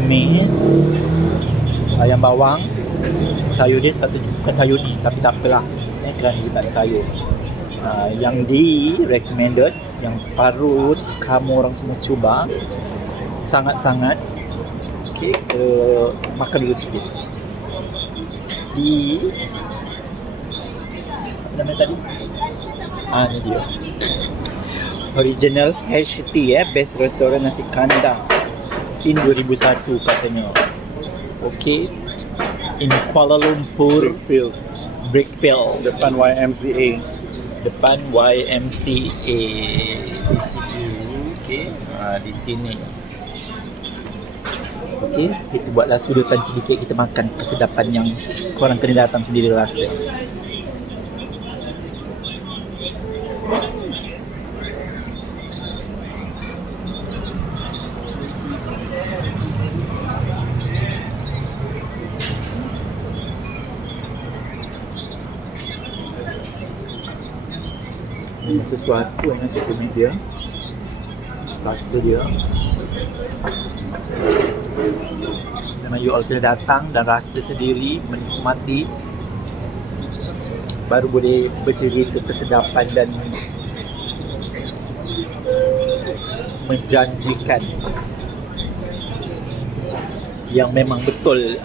tumis, ayam bawang, sayur dia sepatutnya bukan sayur ni, tapi tak apalah, kerana dia tak ada sayur. Yang recommended, yang harus kamu orang semua cuba, sangat-sangat. Okay, makan dulu sikit. Apa nama tadi? Ni dia. Original HT, Best Restoran Nasi Kandang. Sin 2001 katanya. Okay. In Kuala Lumpur, Brickfield. Depan YMCA. Depan YMCA. Di situ. Okay. Di sini. Okay, kita buatlah sudutan sedikit, kita makan kesedapan yang korang kena datang sendiri rasa. Ini sesuatu yang saya komen dia, rasa dia. Memang you all kena datang dan rasa sendiri, menikmati, baru boleh bercerita kesedapan dan menjanjikan yang memang betul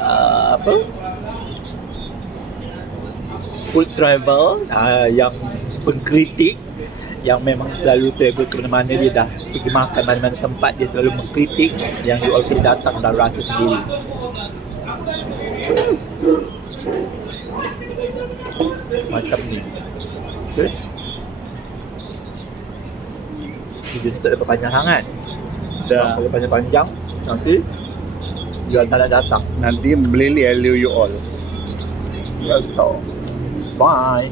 food travel, yang pengkritik, yang memang selalu travel ke mana-mana, dia dah pergi makan mana-mana tempat, dia selalu mengkritik, yang you all kena datang dan rasa sendiri. Macam ni. Okay. Video ni tak ada panjang sangat. Kalau panjang-panjang, nanti you all tak nak datang. Nanti melili you all. Bye.